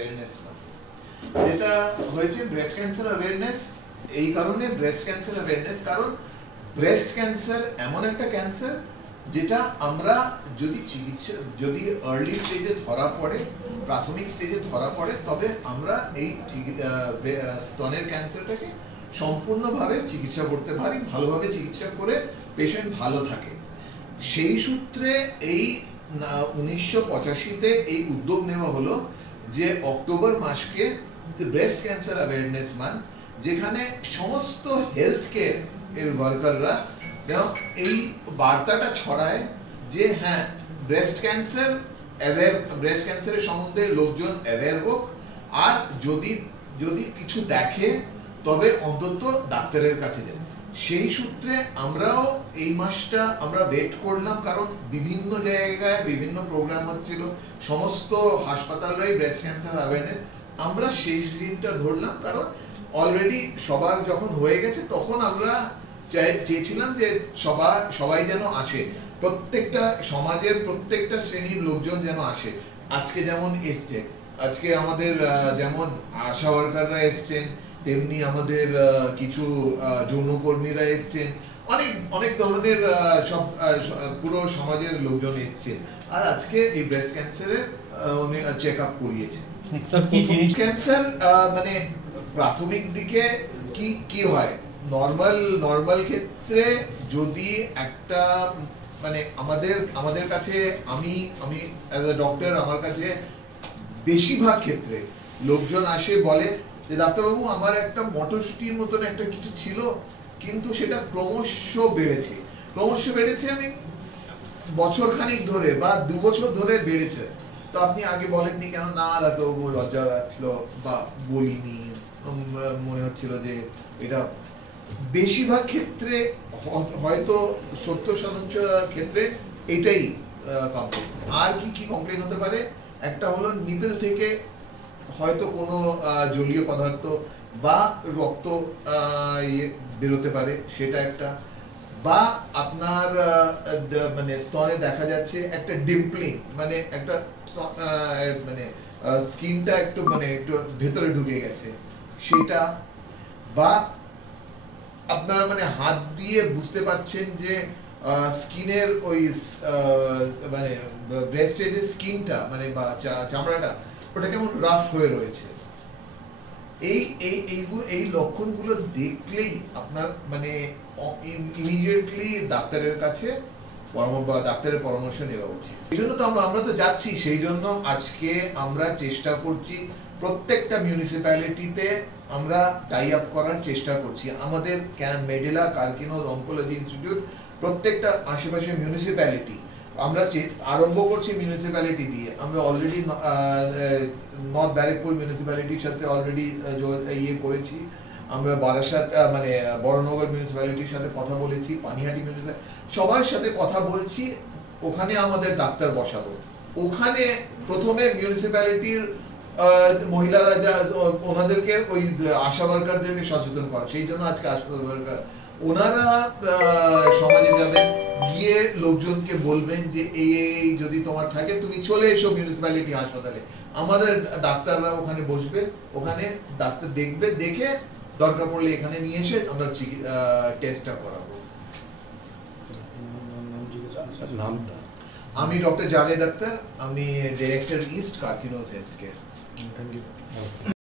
Awareness month. যেটা হয়েছে breast cancer awareness, এই কারণে ব্রেস্ট ক্যান্সার অ্যাওয়ারনেস, কারণ ব্রেস্ট ক্যান্সার এমন একটা ক্যান্সার যেটা আমরা যদি আর্লি স্টেজে ধরা পড়ে, প্রাথমিক স্টেজে ধরা পড়ে, তবে আমরা এই স্তনের ক্যান্সারটাকে সম্পূর্ণভাবে চিকিৎসা করতে পারি, ভালোভাবে চিকিৎসা করে পেশেন্ট ভালো থাকে। সেই সূত্রে এই 1985-তে এই উদ্যোগ নেওয়া হলো যে অক্টোবর মাসকে ব্রেস্ট ক্যান্সার অ্যাওয়ারনেস মান্থ, যেখানে সমস্ত হেলথ কেয়ার এর ওয়ার্কাররা এই বার্তাটা ছড়ায় যে হ্যাঁ, ব্রেস্ট ক্যান্সারের সম্বন্ধে লোকজন অ্যাওয়্যার হোক, আর যদি কিছু দেখে তবে অন্তত ডাক্তারের কাছে যান। সেই সূত্রে আমরাও এই মাসটা আমরা ওয়েট করলাম, কারণ বিভিন্ন জায়গায় বিভিন্ন প্রোগ্রাম হচ্ছিল, সমস্ত হাসপাতালরাই ব্রেস্ট ক্যান্সার অ্যাওয়ারনেস। আমরা সেই দিনটা ধরলাম, কারণ অলরেডি সবার যখন হয়ে গেছে তখন আমরা চেয়েছিলাম যে সবাই যেন আসে, প্রত্যেকটা সমাজের প্রত্যেকটা শ্রেণীর লোকজন যেন আসে। আজকে যেমন এসছে, আজকে আমাদের যেমন আশা ওয়ার্কাররা এসছেন, তেমনি আমাদের কিছু যৌনকর্মীরা এসছেন, অনেক ধরনের সব পুরো সমাজের লোকজন এসছেন, আর আজকে এই ব্রেস্ট ক্যান্সারের চেক আপ করিয়েছে। ক্যান্সার মানে প্রাথমিক দিকে কি হয়, নর্মাল ক্ষেত্রে যদি একটা মানে আমাদের কাছে আমি অ্যাজ আ ডক্টর, আমার কাছে বেশিরভাগ ক্ষেত্রে লোকজন আসে বলে যে ডাক্তারবাবু আমার একটা মটরশুটির মতন একটা কিছু ছিল, কিন্তু সেটা ক্রমশ বেড়েছে, আমি বছর খানিক ধরে বা 2 বছর ধরে বেড়েছে, তো আপনি আগে বলেননি কেন? না ডাক্তারবাবু, লজ্জা লাগছিল বা বলিনি, মনে হচ্ছিল যে এটা। বেশিরভাগ ক্ষেত্রে হয়তো 70% ক্ষেত্রে এটাই কমপ্লেন। আর কি কমপ্লেন হতে পারে? একটা হলো নিপল থেকে হয়তো কোনো জলীয় পদার্থ বা রক্ত বেরোতে পারে, সেটা একটা, বা আপনার মানে স্তনে দেখা যাচ্ছে একটা ডিম্পলিং, মানে একটা মানে স্কিনটা একটু ভেতরে ঢুকে গেছে সেটা, বা আপনার মানে হাত দিয়ে বুঝতে পাচ্ছেন যে স্কিনের ওই মানে ব্রেস্টের যে স্কিনটা মানে বা চামড়াটা ওটা কেমন রাফ হয়ে রয়েছে। এই লক্ষণগুলো দেখলেই আপনার মানে ইমিডিয়েটলি ডাক্তারের কাছে ডাক্তারের পরামর্শ নেওয়া উচিত। এই জন্য তো আমরা তো যাচ্ছি, সেই জন্য আজকে আমরা চেষ্টা করছি প্রত্যেকটা মিউনিসিপ্যালিটিতে আমরা টাই আপ করার চেষ্টা করছি। আমাদের মেডেলা, কার্কিনোজ অনকোলজি ইনস্টিটিউট প্রত্যেকটা আশেপাশে মিউনিসিপ্যালিটি আমরা আরম্ভ করছি মিউনিসিপ্যালিটি দিয়ে। আমরা অলরেডি নর্থ ব্যারাকপুর মিউনিসিপ্যালিটির সাথে অলরেডি করেছি, আমরা বারাসাত মানে বড়নগর মিউনিসিপ্যালিটির সাথে কথা বলেছি, পানিহাটি মিউনিসিপ্যালিটি, সবার সাথে কথা বলছি। ওখানে আমাদের ডাক্তার বসাবো, ওখানে প্রথমে মিউনিসিপ্যালিটির মহিলারা ওনাদেরকে ওই আশা ওয়ার্কারদেরকে সচেতন করা, সেই জন্য আজকে আশা ওয়ার্কার ওনারা সমাজে যাবেন, গিয়ে লোকজনকে বলবেন যে এই যদি তোমার থাকে তুমি চলে এসো মিউনিসিপ্যালিটি হাসপাতালে, আমাদের ডাক্তাররা ওখানে বসবে, ওখানে ডাক্তার দেখবে, দেখে দরকার পড়লে এখানে নিয়ে এসে আমরা টেস্টটা করাবো। নামটা? আমি ডক্টর জাভেদ আক্তার, আমি director east Karkinos health care. Thank you.